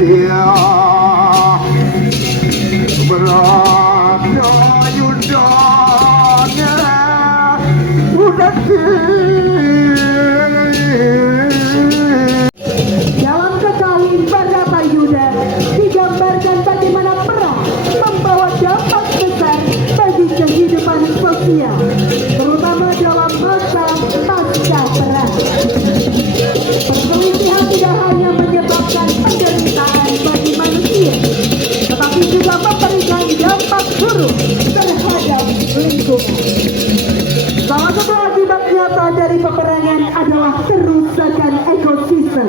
dia berada yudanya udah dalam kekawin Bharatayuda Yuda digambarkan bagaimana perang membawa dampak besar bagi kehidupan sosial, terutama dalam masa pasca perang. Perselisihan tidak hanya menyebabkan penderitaan bagi manusia, tetapi juga memberikan dampak buruk terhadap lingkungan. Salah satu akibat nyata dari peperangan adalah kerusakan ekosistem,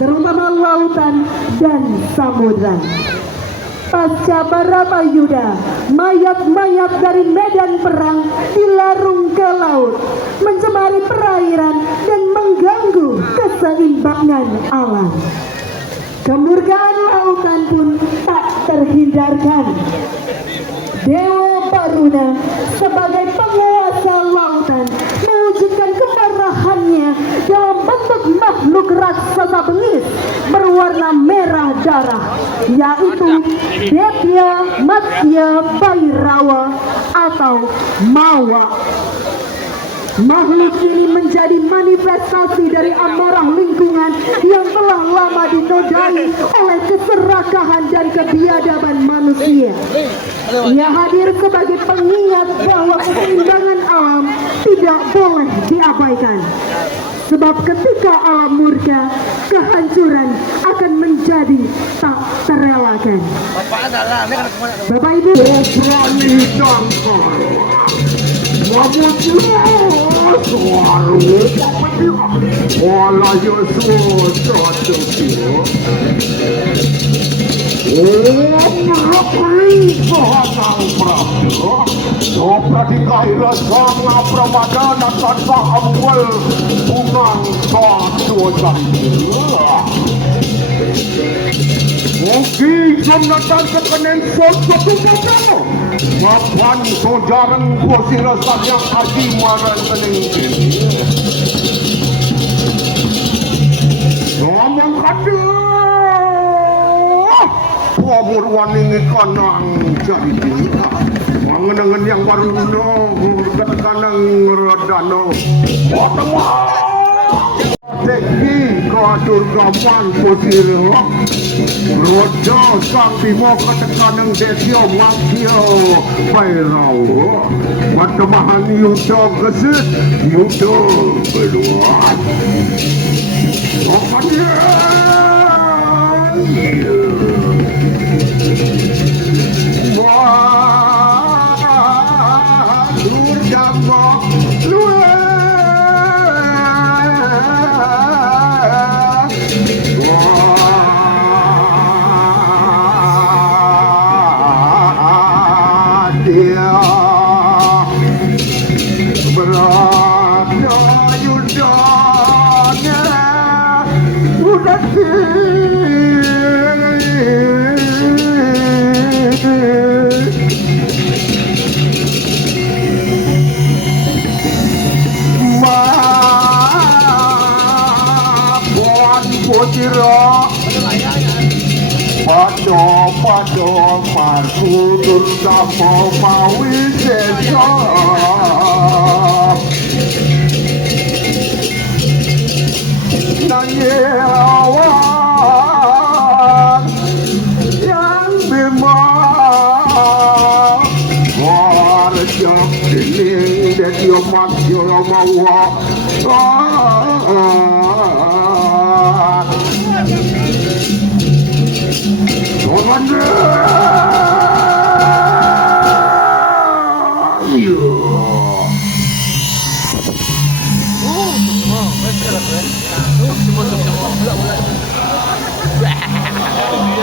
terutama lautan dan samudra. Pasca Bharatayuda, mayat-mayat dari medan perang dilarung ke laut, mencemari perairan dan mengganggu keseimbangan alam. Kemurkaan lautan pun tak terhindarkan. Dewa Baruna sebagai penguasa lautan mewujudkan kemarahannya dalam bentuk makhluk raksasa bengis berwarna merah darah, yaitu Detya Matsya Bhairawa atau Mawa. Makhluk ini menjadi manifestasi dari amarah lingkungan yang telah lama dinodai oleh keserakahan dan kebiadaban manusia. Ia hadir sebagai pengingat bahwa keseimbangan alam tidak boleh diabaikan. Sebab ketika alam murka, kehancuran akan menjadi tak terelakkan. Bapak Ibu, Mungkin jumlatan sekenen sosok kamu Mapan so jarang bosi rasa yang haji maran senengkin ngomong kada Pamur waning ikanang jadi tinggal Mangenangan yang baru no Kanang radano Otamah Teki kadur gaman posiro Rojo sang bimo katekanang desyo Matsya Bhairawa Matamahan yudo gesit Yudo beluan Opadya Wah Lur damok Luar dia berada yudanya udah Puan Putira Pado marku durgamo mawi sesa Nanyawan yang bima Warjok dining Detya Matsya Mawa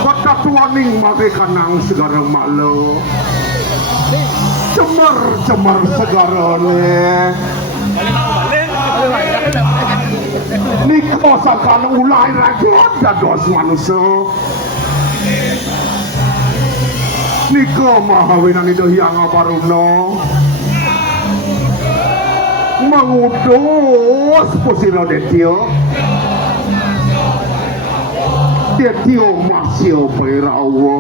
Kota tuaning makai kanang segara maklo Cemar segara ne Niko sakan ulai rakyat dados manusia Niko mahawinan itu yang aparuno Mengutus Pusiro Detya Dia tio masih perawa.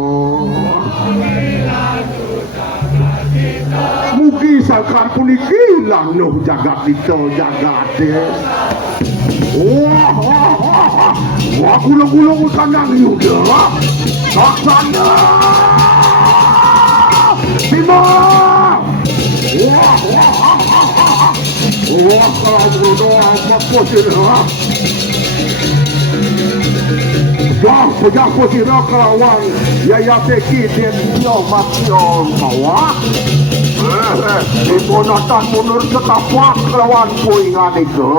Mugi sakar puniki lanuh jagat dito jagat deh. Wah, gulung-gulung kanang juga. Saksana. Bima. Wah, kalau berdoa apa sih? Pejah posisi kawan Yaya Teki dia masih bawah. Ibu natan mundur ketapak kawan puingan itu.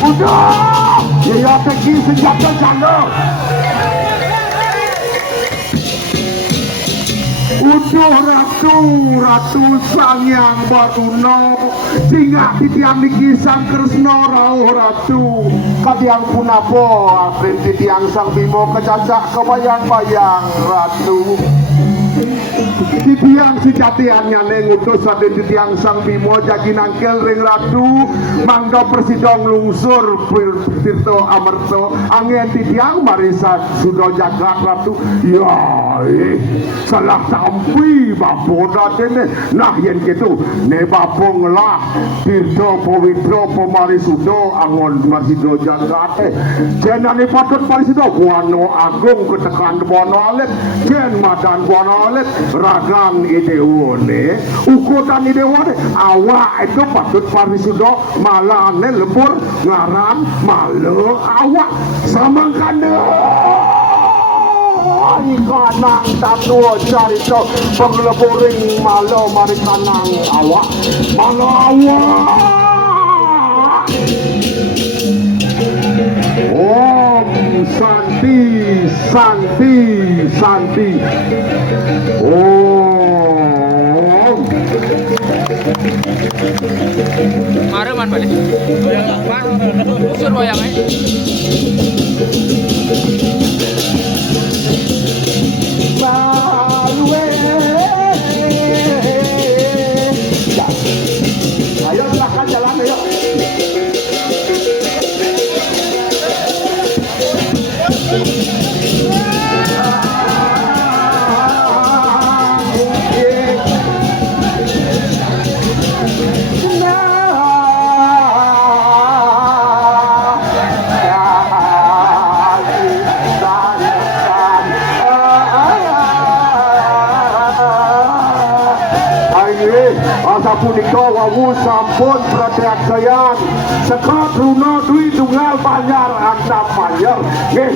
Udah, Yaya Teki senjata janda. Udah ratu sang yang baruno singa titiang dikisang Kresno rauh ratu kadiang punapo aprin titiang sang Bimo kecacak kebayang-bayang ratu titiang sejatiannya nengutus raden titiang sang Bimo jagi nangkel ring ratu mangga persidong lungsur Tirto Amerto angin titiang marisa sudah jagat ratu ya salah sampai bapoda dene nah yen gitu ne bapong lah Tirto Pawitro Pamarisudo angon marsido jagate jenane patut marisido wano agung ketekan bono alit jen madan bono alit ragan ideone ukuran ideone awak itu patut marisido malane lebur ngaran malu awak samangkane kanang tatu carito pengleboring malo mari kanang awak malo awak Om Santi Santi Santi Om Mareman balik usur wayangnya ayo silahkan jalan ayo asa punika wawu sampun pradeaksayan sekat runa dwi tunggal banyar andam banyar nggih